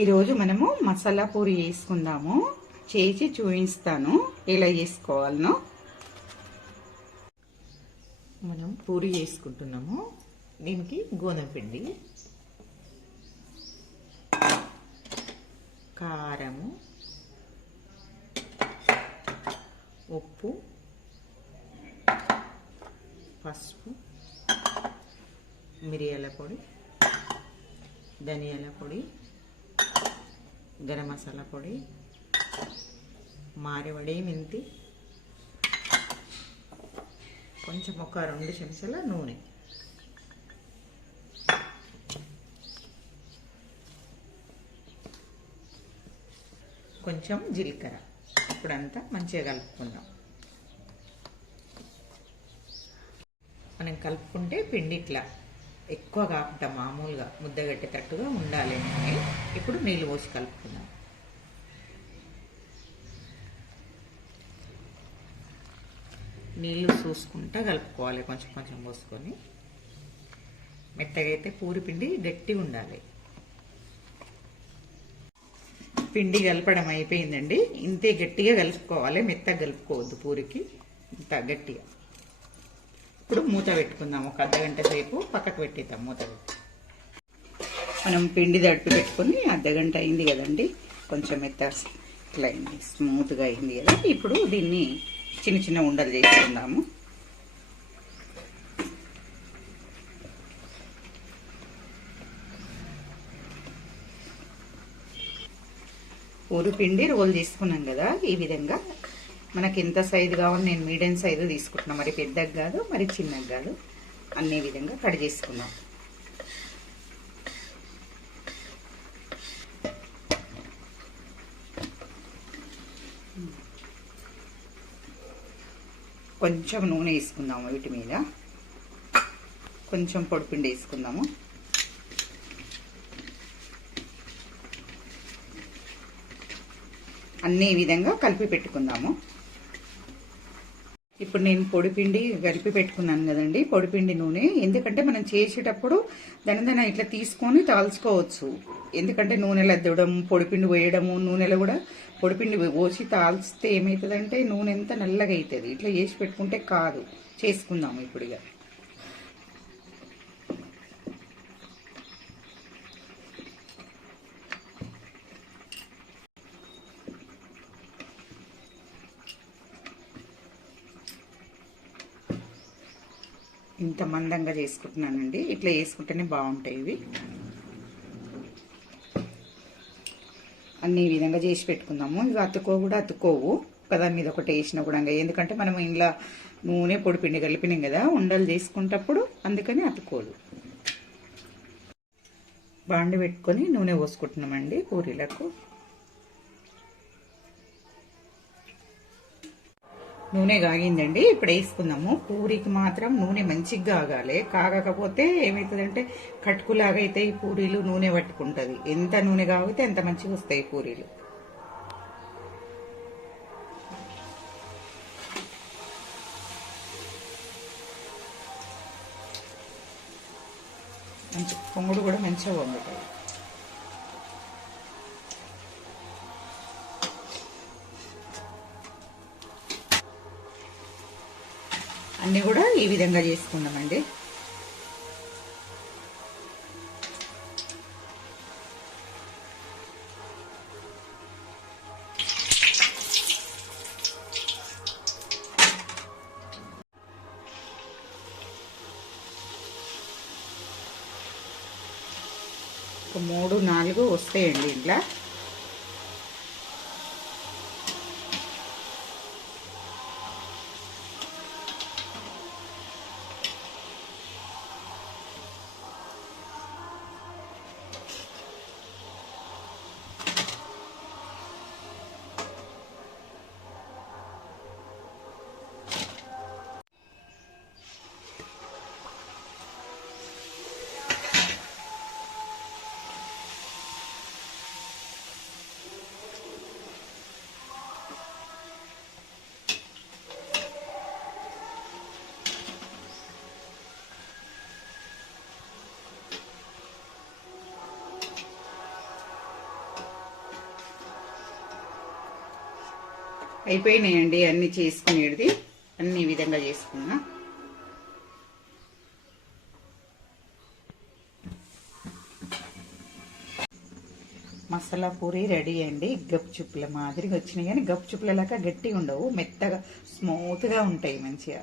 ఈరోజు మనము మసాలా పూరి చేసుకుందాము. చేసి చూపిస్తాను ఎలా చేసుకోవాలనో. మనం పూరి చేసుకుంటున్నాము. దీనికి గోధుమ పిండి, కారము, ఉప్పు, పసుపు, మిరియాల పొడి, ధనియాల పొడి, గరం మసాలా పొడి, మారేవడి మెంతి, కొంచెం ఒక 2 చెంచాల నూనె, కొంచెం జీలకర్ర. ఇప్పుడంతా మంచిగా కలుపుకుందాం. మనం కలుపుకుంటే పిండి ఇట్లా ఎక్కువ కాకుండా మామూలుగా ముద్దగట్టేటట్టుగా ఉండాలి. ఇప్పుడు నీళ్ళు పోసి కలుపుకుందాం. నీళ్ళు చూసుకుంటా కలుపుకోవాలి, కొంచెం కొంచెం పోసుకొని. మెత్తగా అయితే పూరి పిండి గట్టిగా ఉండాలి. పిండి కలపడం అయిపోయిందండి. ఇంతే గట్టిగా కలుపుకోవాలి, మెత్తగా కలుపుకోవద్దు పూరికి, ఇంత గట్టిగా. ఇప్పుడు మూత పెట్టుకుందాం. ఒక అర్ధగంట సేపు పక్కకు పెట్టేద్దాం మూత పెట్టి. మనం పిండి దట్టు పెట్టుకొని అర్ధగంట అయింది కదండి. కొంచెం మెత్త ఇట్లా అయింది, స్మూత్గా అయింది కదా. ఇప్పుడు దీన్ని చిన్న చిన్న ఉండలు చేసుకుందాము. పూరి పిండి రోల్ చేసుకున్నాం కదా. ఈ విధంగా మనకి ఎంత సైజు కావాలి, నేను మీడియం సైజు తీసుకుంటున్నాను. మరి పెద్దగా కాదు, మరి చిన్నగా కాదు, అన్ని విధంగా కట్ చేసుకున్నాం. కొంచెం నూనె వేసుకుందాము. వీటి మీద కొంచెం పొడిపిండి వేసుకుందాము. అన్ని విధంగా కలిపి పెట్టుకుందాము. ఇప్పుడు నేను పొడిపిండి కలిపి పెట్టుకున్నాను కదండి, పొడిపిండి నూనె. ఎందుకంటే మనం చేసేటప్పుడు దాని ఇట్లా తీసుకొని తాల్చుకోవచ్చు. ఎందుకంటే నూనెలో అద్దడం, పొడిపిండి వేయడము, నూనెలో కూడా పొడిపిండి పోసి తాల్చితే ఏమవుతుందంటే నూనె ఎంత నల్లగా అవుతుంది. ఇట్లా చేసి పెట్టుకుంటే కాదు. చేసుకుందాము ఇప్పుడు. ఇక ఇంత మందంగా చేసుకుంటున్నానండి. ఇట్లా చేసుకుంటేనే బాగుంటాయి ఇవి. అన్ని విధంగా చేసి పెట్టుకుందాము. ఇవి అతుక్కోవు ఒకదాని మీద ఒకటి వేసినా కూడా. ఎందుకంటే మనం ఇంట్లో నూనె పొడిపిండి కలిపినాం కదా ఉండలు చేసుకుంటప్పుడు, అందుకని అతుక్కోదు. బాండి పెట్టుకొని నూనె పోసుకుంటున్నామండి పూరీలకు. నూనె కాగిందండి. ఇప్పుడు వేసుకుందాము. పూరికి మాత్రం నూనె మంచిగా కాగాలి. కాగకపోతే ఏమవుతుందంటే కట్టుకులాగా అయితే ఈ పూరీలు నూనె పట్టుకుంటుంది. ఎంత నూనె కాగితే ఎంత మంచిగా వస్తాయి పూరీలు. మంచి పొంగుడు కూడా మంచిగా వండుతుంది. అన్నీ కూడా ఈ విధంగా చేసుకుందామండి. ఒక 3-4 వస్తాయండి ఇంట్లో. అయిపోయినాయండి అన్ని చేసుకునేది, అన్ని ఈ విధంగా చేసుకున్నా. మసాలా పూరి రెడీ అండి. గప్చుప్పుల మాదిరిగా వచ్చినాయి కానీ గప్చుప్పుల లాగా గట్టిగా ఉండవు, మెత్తగా స్మూత్గా ఉంటాయి మంచిగా.